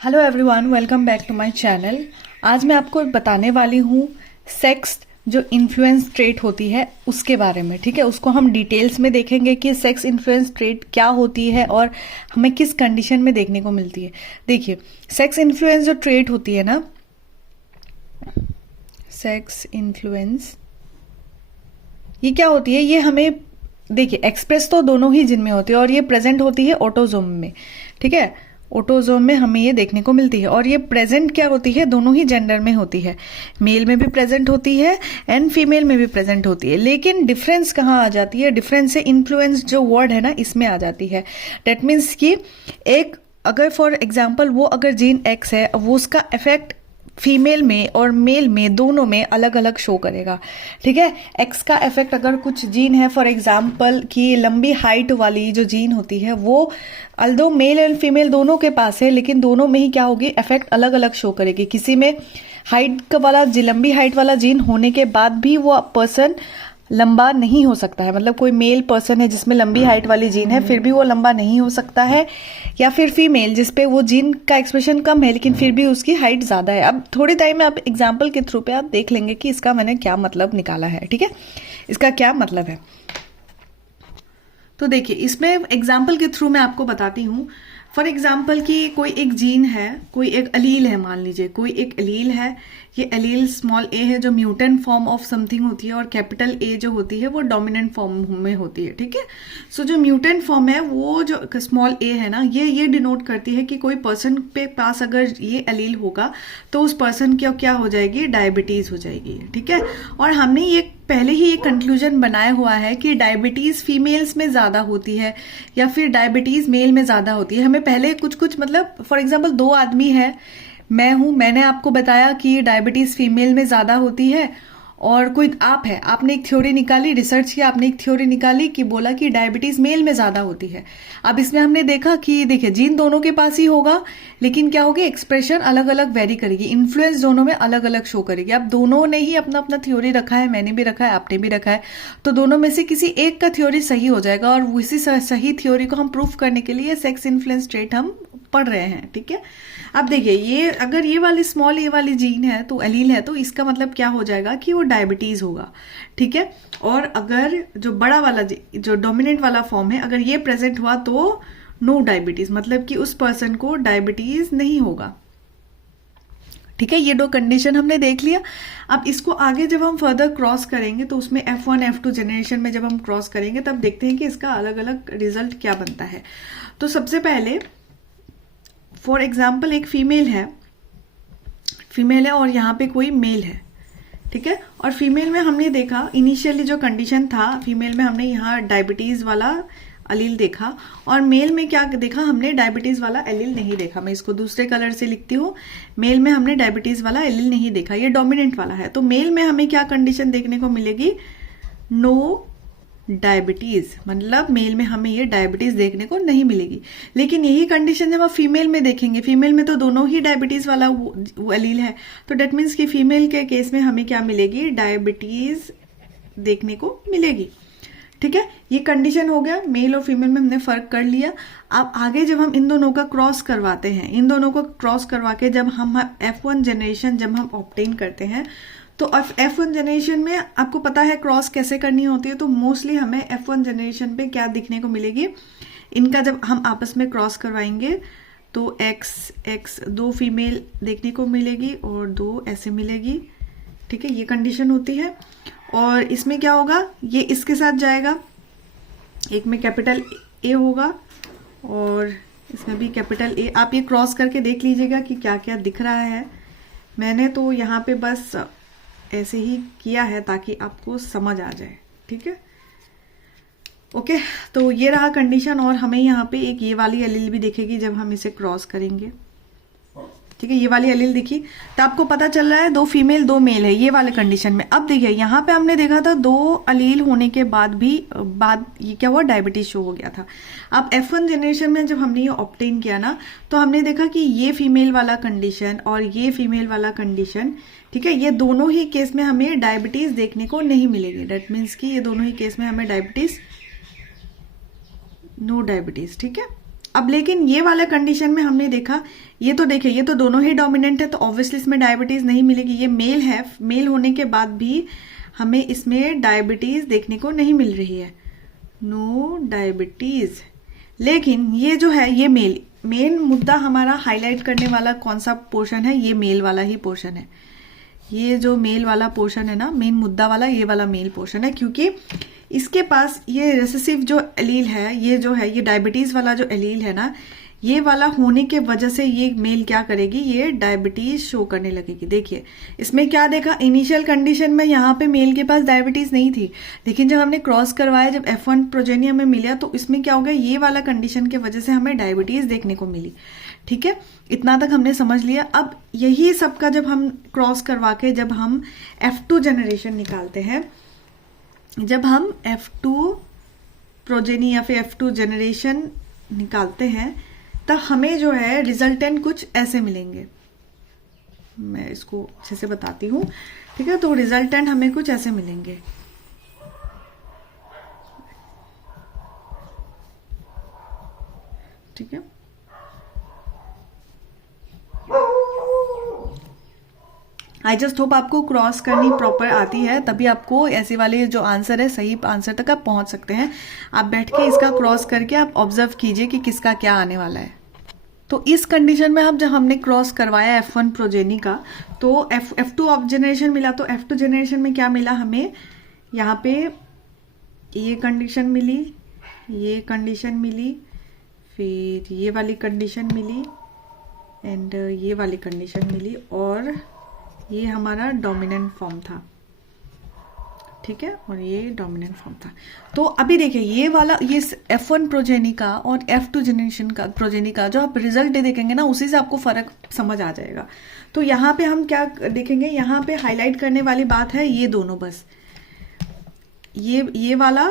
Hello everyone, welcome back to my channel. आज मैं आपको बताने वाली हूँ सेक्स जो इन्फ्लुएंस ट्रेट होती है उसके बारे में। ठीक है, उसको हम डिटेल्स में देखेंगे कि सेक्स इन्फ्लुएंस ट्रेट क्या होती है और हमें किस कंडीशन में देखने को मिलती है। देखिए, सेक्स इन्फ्लुएंस जो ट्रेट होती है ना, सेक्स इन्फ्लुएंस ये क्या होती है, ये हमें देखिए एक्सप्रेस तो दोनों ही जिन में होती है और ये प्रेजेंट होती है ऑटोजोम में। ठीक है, ऑटोजोम में हमें ये देखने को मिलती है और ये प्रेजेंट क्या होती है, दोनों ही जेंडर में होती है। मेल में भी प्रेजेंट होती है एंड फीमेल में भी प्रेजेंट होती है। लेकिन डिफरेंस कहाँ आ जाती है, डिफरेंस से इन्फ्लुएंस जो वर्ड है ना इसमें आ जाती है। डेट मीन्स कि एक अगर फॉर एग्जाम्पल वो अगर जीन एक्स है, वो उसका इफेक्ट फीमेल में और मेल में दोनों में अलग अलग शो करेगा। ठीक है, एक्स का इफेक्ट अगर कुछ जीन है, फॉर एग्जांपल कि लंबी हाइट वाली जो जीन होती है वो अल्दो मेल एंड फीमेल दोनों के पास है, लेकिन दोनों में ही क्या होगी, इफेक्ट अलग अलग शो करेगी। किसी में हाइट वाला लंबी हाइट वाला जीन होने के बाद भी वो पर्सन लंबा नहीं हो सकता है। मतलब कोई मेल पर्सन है जिसमें लंबी हाइट वाली जीन है, फिर भी वो लंबा नहीं हो सकता है। या फिर फीमेल जिसपे वो जीन का एक्सप्रेशन कम है लेकिन फिर भी उसकी हाइट ज्यादा है। अब थोड़ी टाइम में आप एग्जाम्पल के थ्रू पे आप देख लेंगे कि इसका मैंने क्या मतलब निकाला है। ठीक है, इसका क्या मतलब है। तो देखिए, इसमें एग्जाम्पल के थ्रू मैं आपको बताती हूँ। फॉर एग्जाम्पल कि कोई एक जीन है, कोई एक अलील है, मान लीजिए कोई एक अलील है। ये अलील स्मॉल ए है जो म्यूटेंट फॉर्म ऑफ समथिंग होती है और कैपिटल ए जो होती है वो डोमिनेंट फॉर्म में होती है। ठीक है, सो जो म्यूटेंट फॉर्म है वो जो स्मॉल ए है ना, ये डिनोट करती है कि कोई पर्सन पे पास अगर ये अलील होगा तो उस पर्सन की क्या हो जाएगी, डायबिटीज हो जाएगी। ठीक है, और हमने ये पहले ही एक कंक्लूजन बनाया हुआ है कि डायबिटीज फीमेल्स में ज्यादा होती है या फिर डायबिटीज मेल में ज्यादा होती है। हमें पहले कुछ मतलब फॉर एग्जांपल दो आदमी है, मैं हूं, मैंने आपको बताया कि डायबिटीज फीमेल में ज्यादा होती है, और कोई आप है, आपने एक थ्योरी निकाली, रिसर्च किया, आपने एक थ्योरी निकाली कि बोला कि डायबिटीज मेल में ज्यादा होती है। अब इसमें हमने देखा कि देखिए जीन दोनों के पास ही होगा, लेकिन क्या होगी, एक्सप्रेशन अलग अलग वेरी करेगी, इन्फ्लुएंस दोनों में अलग अलग शो करेगी। अब दोनों ने ही अपना अपना थ्योरी रखा है, मैंने भी रखा है, आपने भी रखा है, तो दोनों में से किसी एक का थ्योरी सही हो जाएगा और उसी सही थ्योरी को हम प्रूफ करने के लिए सेक्स इन्फ्लुएंस ट्रेट हम पढ़ रहे हैं। ठीक है, अब देखिए, ये अगर ये वाली स्मॉल ए वाली जीन है तो एलील है, तो इसका मतलब क्या हो जाएगा कि वो डायबिटीज होगा। ठीक है, और अगर जो बड़ा वाला जो डोमिनेंट वाला फॉर्म है, अगर ये प्रेजेंट हुआ तो नो डायबिटीज, मतलब कि उस पर्सन को डायबिटीज नहीं होगा। ठीक है, ये दो कंडीशन हमने देख लिया। अब इसको आगे जब हम फर्दर क्रॉस करेंगे तो उसमें F1 F2 जनरेशन में जब हम क्रॉस करेंगे तब देखते हैं कि इसका अलग अलग रिजल्ट क्या बनता है। तो सबसे पहले फॉर एग्जाम्पल एक फीमेल है और यहाँ पे कोई मेल है। ठीक है, और फीमेल में हमने देखा इनिशियली जो कंडीशन था, फीमेल में हमने यहाँ डायबिटीज वाला अलील देखा और मेल में क्या देखा, हमने डायबिटीज वाला एलील नहीं देखा। मैं इसको दूसरे कलर से लिखती हूँ। मेल में हमने डायबिटीज वाला एलील नहीं देखा, ये डोमिनेंट वाला है। तो मेल में हमें क्या कंडीशन देखने को मिलेगी, नो डायबिटीज, मतलब मेल में हमें ये डायबिटीज देखने को नहीं मिलेगी। लेकिन यही कंडीशन जब आप फीमेल में देखेंगे, फीमेल में तो दोनों ही डायबिटीज वाला वो एलील है, तो डेट मीन्स कि फीमेल के केस में हमें क्या मिलेगी, डायबिटीज देखने को मिलेगी। ठीक है, ये कंडीशन हो गया, मेल और फीमेल में हमने फर्क कर लिया। अब आगे जब हम इन दोनों का क्रॉस करवाते हैं, इन दोनों को क्रॉस करवा के जब हम F1 जनरेशन जब हम ऑब्टेन करते हैं, तो F1 जनरेशन में आपको पता है क्रॉस कैसे करनी होती है। तो मोस्टली हमें F1 जनरेशन पे क्या दिखने को मिलेगी, इनका जब हम आपस में क्रॉस करवाएंगे तो x दो फीमेल देखने को मिलेगी और दो ऐसे मिलेगी। ठीक है, ये कंडीशन होती है। और इसमें क्या होगा, ये इसके साथ जाएगा, एक में कैपिटल ए होगा और इसमें भी कैपिटल ए। आप ये क्रॉस करके देख लीजिएगा कि क्या क्या दिख रहा है। मैंने तो यहाँ पे बस ऐसे ही किया है ताकि आपको समझ आ जाए। ठीक है, ओके, तो ये रहा कंडीशन और हमें यहाँ पे एक ये वाली एलील भी दिखेगी जब हम इसे क्रॉस करेंगे। ठीक है, ये वाली एलील दिखी तो आपको पता चल रहा है दो फीमेल दो मेल है ये वाले कंडीशन में। अब देखिए, यहाँ पे हमने देखा था दो अलील होने के बाद ये क्या हुआ, डायबिटीज शो हो गया था। अब F1 जनरेशन में जब हमने ये ऑब्टेन किया ना, तो हमने देखा कि ये फीमेल वाला कंडीशन और ये फीमेल वाला कंडीशन, ठीक है, ये दोनों ही केस में हमें डायबिटीज देखने को नहीं मिलेगी। डेट मीन्स कि ये दोनों ही केस में हमें डायबिटीज, नो डायबिटीज। ठीक है, अब लेकिन ये वाला कंडीशन में हमने देखा, ये तो देखिए ये तो दोनों ही डोमिनेंट है, तो ऑब्वियसली इसमें डायबिटीज नहीं मिलेगी। ये मेल है, मेल होने के बाद भी हमें इसमें डायबिटीज देखने को नहीं मिल रही है, नो डायबिटीज। लेकिन ये जो है ये मेन मुद्दा हमारा हाईलाइट करने वाला कौन सा पोर्शन है, ये मेल वाला ही पोर्शन है। ये जो मेल वाला पोर्शन है ना, मेन मुद्दा वाला ये वाला मेल पोर्शन है, क्योंकि इसके पास ये रिसेसिव जो एलील है, ये जो है ये डायबिटीज वाला जो एलील है ना, ये वाला होने के वजह से ये मेल क्या करेगी, ये डायबिटीज शो करने लगेगी। देखिए इसमें क्या देखा, इनिशियल कंडीशन में यहाँ पे मेल के पास डायबिटीज नहीं थी, लेकिन जब हमने क्रॉस करवाया, जब F1 प्रोजेनी हमें मिला, तो इसमें क्या हो गया, ये वाला कंडीशन के वजह से हमें डायबिटीज देखने को मिली। ठीक है, इतना तक हमने समझ लिया। अब यही सबका जब हम क्रॉस करवा के जब हम F2 जनरेशन निकालते हैं, जब हम F2 प्रोजेनी या फिर F2 जनरेशन निकालते हैं, तब हमें जो है रिजल्टेंट कुछ ऐसे मिलेंगे। मैं इसको अच्छे से बताती हूँ, ठीक है। तो रिजल्टेंट हमें कुछ ऐसे मिलेंगे, ठीक है। आई जस्ट होप आपको क्रॉस करनी प्रॉपर आती है, तभी आपको ऐसे वाले जो आंसर है सही आंसर तक आप पहुंच सकते हैं। आप बैठ के इसका क्रॉस करके आप ऑब्जर्व कीजिए कि किसका क्या आने वाला है। तो इस कंडीशन में अब जब हमने क्रॉस करवाया F1 प्रोजेनी का, तो F2 ऑफ जनरेशन मिला। तो F2 जनरेशन में क्या मिला हमें, यहाँ पे ये कंडीशन मिली, ये कंडीशन मिली, फिर ये वाली कंडीशन मिली एंड ये वाली कंडीशन मिली, और ये हमारा डोमिनेंट फॉर्म था, ठीक है, और ये डोमिनेंट फॉर्म था। तो अभी देखिए ये वाला, ये F1 प्रोजेनी का और F2 जनरेशन का प्रोजेनी का जो आप रिजल्ट देखेंगे ना, उसी से आपको फर्क समझ आ जाएगा। तो यहाँ पे हम क्या देखेंगे, यहाँ पे हाईलाइट करने वाली बात है ये दोनों, बस ये वाला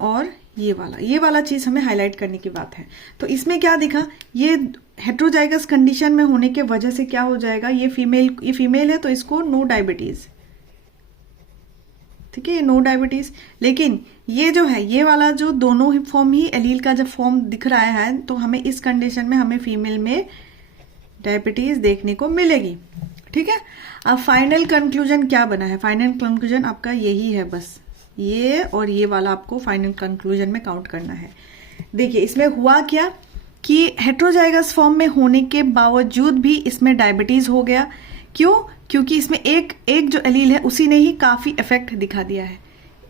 और ये वाला चीज हमें हाईलाइट करने की बात है। तो इसमें क्या दिखा, ये हेट्रोजाइगस कंडीशन में होने के वजह से क्या हो जाएगा, ये फीमेल है तो इसको नो डायबिटीज, ठीक है, ये नो डायबिटीज। लेकिन ये जो है ये वाला जो दोनों ही फॉर्म ही एलील का जब फॉर्म दिख रहा है, तो हमें इस कंडीशन में हमें फीमेल में डायबिटीज देखने को मिलेगी, ठीक है। अब फाइनल कंक्लूजन क्या बना है, फाइनल कंक्लूजन आपका यही है, बस ये और ये वाला आपको फाइनल कंक्लूजन में काउंट करना है। देखिए इसमें हुआ क्या कि हेट्रोजाइगस फॉर्म में होने के बावजूद भी इसमें डायबिटीज हो गया। क्यों, क्योंकि इसमें एक जो एलील है उसी ने ही काफी इफेक्ट दिखा दिया है।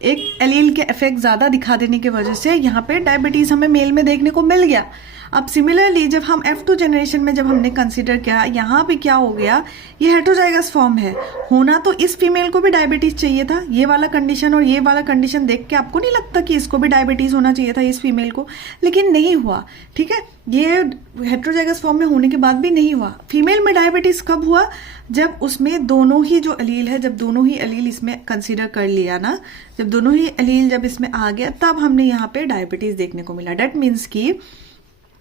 एक एलील के इफेक्ट ज्यादा दिखा देने की वजह से यहाँ पे डायबिटीज हमें मेल में देखने को मिल गया। अब सिमिलरली जब हम F2 जनरेशन में जब हमने कंसीडर किया, यहाँ पे क्या हो गया, ये हेट्रोजाइगस फॉर्म है, होना तो इस फीमेल को भी डायबिटीज चाहिए था। ये वाला कंडीशन और ये वाला कंडीशन देख के आपको नहीं लगता कि इसको भी डायबिटीज होना चाहिए था, इस फीमेल को, लेकिन नहीं हुआ, ठीक है। ये हेट्रोजाइगस फॉर्म में होने के बाद भी नहीं हुआ। फीमेल में डायबिटीज कब हुआ, जब उसमें दोनों ही जो एलील है, जब दोनों ही एलील इसमें कंसीडर कर लिया ना, जब दोनों ही एलील जब इसमें आ गया, तब हमने यहाँ पे डायबिटीज देखने को मिला। डेट मीन्स की,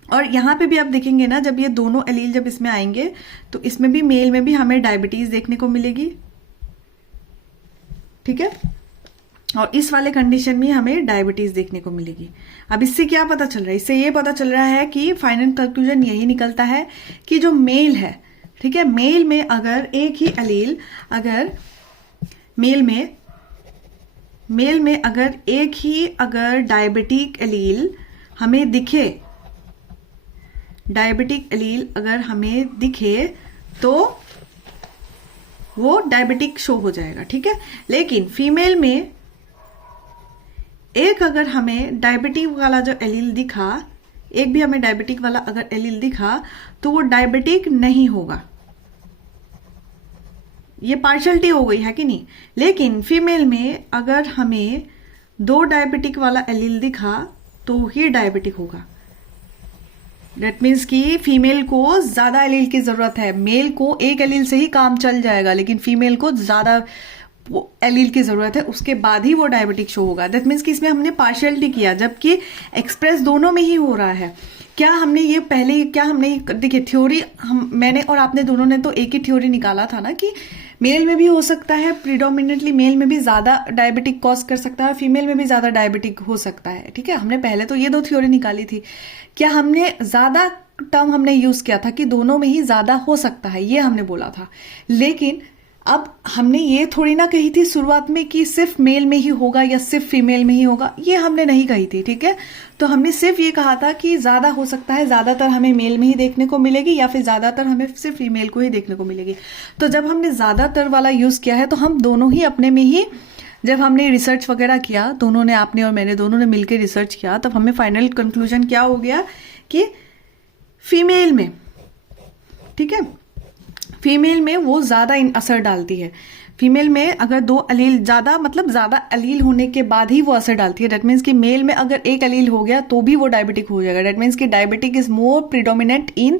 और यहाँ पे भी आप देखेंगे ना, जब ये दोनों एलील जब इसमें आएंगे तो इसमें भी मेल में भी हमें डायबिटीज देखने को मिलेगी, ठीक है, और इस वाले कंडीशन में हमें डायबिटीज देखने को मिलेगी। अब इससे क्या पता चल रहा है, इससे ये पता चल रहा है कि फाइनल कंक्लूजन यही निकलता है कि जो मेल है, ठीक है, मेल में अगर एक ही एलील, अगर मेल में अगर एक ही अगर डायबिटिक एलील हमें दिखे, डायबिटिक एलील अगर हमें दिखे तो वो डायबिटिक शो हो जाएगा, ठीक है। लेकिन फीमेल में एक अगर हमें डायबिटिक वाला जो एलील दिखा, एक भी हमें डायबिटिक वाला अगर एलील दिखा, तो वो डायबिटिक नहीं होगा। ये पार्शलिटी हो गई है कि नहीं। लेकिन फीमेल में अगर हमें 2 डायबिटिक वाला एलील दिखा तो ही डायबिटिक होगा। डेट मीन्स कि फीमेल को ज्यादा एलील की जरूरत है, मेल को एक एलील से ही काम चल जाएगा, लेकिन फीमेल को ज्यादा एलील की जरूरत है, उसके बाद ही वो डायबिटिक शो होगा। दैट मीन्स कि इसमें हमने पार्शियलिटी किया, जबकि एक्सप्रेस दोनों में ही हो रहा है। क्या हमने ये पहले, क्या हमने देखिए थ्योरी, मैंने और आपने दोनों ने तो एक ही थ्योरी निकाला था ना कि मेल में भी हो सकता है, प्रीडोमिनेटली मेल में भी ज्यादा डायबिटिक कॉज कर सकता है, फीमेल में भी ज्यादा डायबिटिक हो सकता है। ठीक है, हमने पहले तो ये 2 थ्योरी निकाली थी। क्या हमने ज्यादा टर्म हमने यूज किया था कि दोनों में ही ज्यादा हो सकता है, ये हमने बोला था। लेकिन अब हमने ये थोड़ी ना कही थी शुरुआत में कि सिर्फ मेल में ही होगा या सिर्फ फीमेल में ही होगा, ये हमने नहीं कही थी। ठीक है, तो हमने सिर्फ ये कहा था कि ज्यादा हो सकता है, ज्यादातर हमें मेल में ही देखने को मिलेगी या फिर ज्यादातर हमें सिर्फ फीमेल को ही देखने को मिलेगी। तो जब हमने ज्यादातर वाला यूज किया है तो हम दोनों ही अपने में ही, जब हमने रिसर्च वगैरह किया, दोनों ने, आपने और मैंने दोनों ने मिलकर रिसर्च किया, तब हमें फाइनल कंक्लूजन क्या हो गया कि फीमेल में, ठीक है, फीमेल में वो ज्यादा असर डालती है। फीमेल में अगर 2 अलील ज्यादा, मतलब ज्यादा अलील होने के बाद ही वो असर डालती है। डेट मीन्स कि मेल में अगर 1 अलील हो गया तो भी वो डायबिटिक हो जाएगा। डेट मीन्स कि diabetic is more predominant in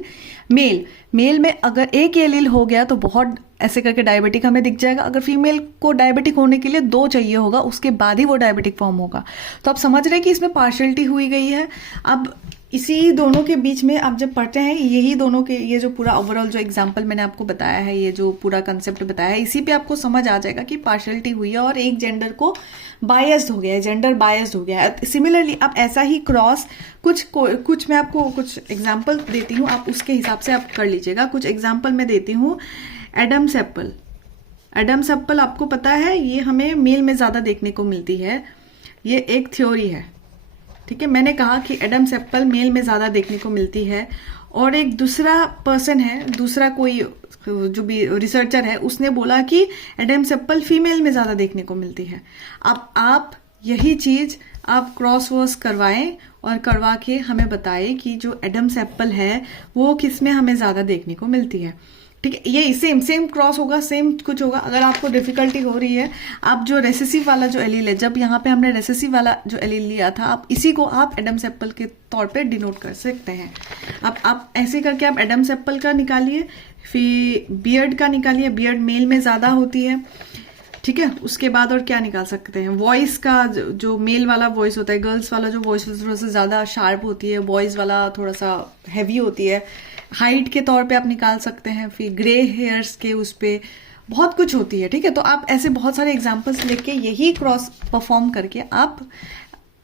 male. Male में अगर 1 एलील हो गया तो बहुत ऐसे करके डायबिटिक हमें दिख जाएगा। अगर फीमेल को डायबिटिक होने के लिए 2 चाहिए होगा, उसके बाद ही वो डायबिटिक फॉर्म होगा। तो आप समझ रहे हैं कि इसमें पार्शियलिटी हुई गई है। अब इसी दोनों के बीच में आप जब पढ़ते हैं, यही दोनों के, ये जो पूरा ओवरऑल जो एग्जांपल मैंने आपको बताया है, ये जो पूरा कंसेप्ट बताया है, इसी पे आपको समझ आ जाएगा कि पार्शियलिटी हुई है और एक जेंडर को बायस्ड हो गया है, जेंडर बायस्ड हो गया है। सिमिलरली आप ऐसा ही क्रॉस कुछ मैं आपको कुछ एग्जाम्पल देती हूँ, आप उसके हिसाब से आप कर लीजिएगा। कुछ एग्जाम्पल मैं देती हूँ। एडम्स एप्पल, एडम्स एप्पल आपको पता है ये हमें मेल में ज्यादा देखने को मिलती है, ये एक थ्योरी है। ठीक है, मैंने कहा कि एडम्स एप्पल मेल में ज्यादा देखने को मिलती है, और एक दूसरा पर्सन है, दूसरा कोई जो भी रिसर्चर है, उसने बोला कि एडम्स एप्पल फीमेल में ज्यादा देखने को मिलती है। अब आप यही चीज आप क्रॉस वर्स करवाएं और करवा के हमें बताएं कि जो एडम्स एप्पल है वो किस में हमें ज्यादा देखने को मिलती है। ठीक है, ये सेम क्रॉस होगा, सेम कुछ होगा। अगर आपको डिफिकल्टी हो रही है, आप जो रेसेसिव वाला जो एलील है, जब यहाँ पे हमने रेसेसिव वाला जो एलील लिया था, आप इसी को आप एडम्स एप्पल के तौर पे डिनोट कर सकते हैं। अब आप ऐसे करके आप एडम्स एप्पल का निकालिए, फिर बियर्ड का निकालिए, बियर्ड मेल में ज्यादा होती है। ठीक है, उसके बाद और क्या निकाल सकते हैं, वॉइस का जो मेल वाला वॉइस होता है, गर्ल्स वाला जो वॉइस थोड़ा सा ज्यादा शार्प होती है, बॉयज वाला थोड़ा सा हैवी होती है। हाइट के तौर पे आप निकाल सकते हैं, फिर ग्रे हेयर्स के उस पे बहुत कुछ होती है। ठीक है, तो आप ऐसे बहुत सारे एग्जाम्पल्स लेके यही क्रॉस परफॉर्म करके आप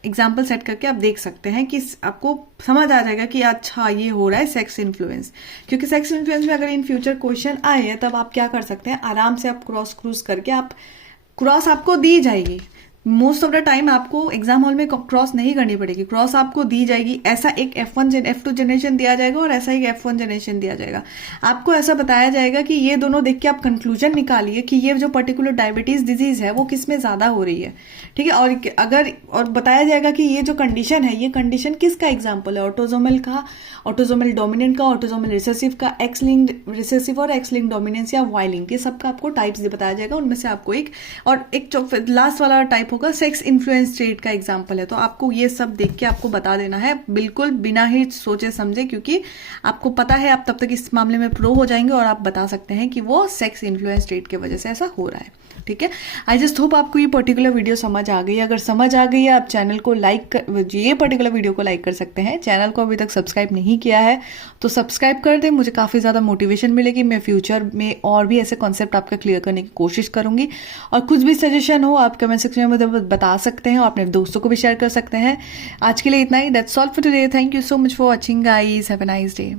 एग्जाम्पल सेट करके आप देख सकते हैं कि आपको समझ आ जाएगा कि अच्छा ये हो रहा है सेक्स इन्फ्लुएंस। क्योंकि सेक्स इन्फ्लुएंस में अगर इन फ्यूचर क्वेश्चन आए हैं, तब आप क्या कर सकते हैं, आराम से आप क्रॉस क्रूज करके, आप क्रॉस आपको दी जाएगी। मोस्ट ऑफ द टाइम आपको एग्जाम हॉल में क्रॉस नहीं करनी पड़ेगी, क्रॉस आपको दी जाएगी। ऐसा एक F2 जनरेशन दिया जाएगा और ऐसा एक F1 जनरेशन दिया जाएगा। आपको ऐसा बताया जाएगा कि ये दोनों देख के आप कंक्लूजन निकालिए कि ये जो पर्टिकुलर डायबिटीज डिजीज है वो किस में ज्यादा हो रही है। ठीक है, और बताया जाएगा कि ये जो कंडीशन है, ये कंडीशन किसका एग्जाम्पल है, ऑटोजोमल का, ऑटोजोमल डोमिनेंट का, ऑटोजोमल रिसेसिव का, एक्स लिंक्ड रिसेसिव और एक्स लिंक्ड डोमिनेंस या वाई लिंक्ड, ये सबका आपको टाइप्स बताया जाएगा। उनमें से आपको एक लास्ट वाला टाइप होगा सेक्स इन्फ्लुएंस ट्रेट का एग्जांपल है। तो आपको ये सब देख के आपको बता देना है, बिल्कुल बिना ही सोचे समझे, क्योंकि आपको पता है आप तब तक इस मामले में प्रो हो जाएंगे और आप बता सकते हैं कि वो सेक्स इन्फ्लुएंस ट्रेट की वजह से ऐसा हो रहा है। ठीक है, आई जस्ट होप आपको ये पर्टिकुलर वीडियो समझ आ गई। अगर समझ आ गई है, आप चैनल को ये पर्टिकुलर वीडियो को लाइक कर सकते हैं। चैनल को अभी तक सब्सक्राइब नहीं किया है तो सब्सक्राइब कर दें, मुझे काफी ज्यादा मोटिवेशन मिलेगी। मैं फ्यूचर में और भी ऐसे कॉन्सेप्ट आपका क्लियर करने की कोशिश करूंगी। और कुछ भी सजेशन हो आप कमेंट सेक्शन में मुझे बता सकते हैं और अपने दोस्तों को भी शेयर कर सकते हैं। आज के लिए इतना ही, that's all for today. Thank you so much for watching guys, have a nice day.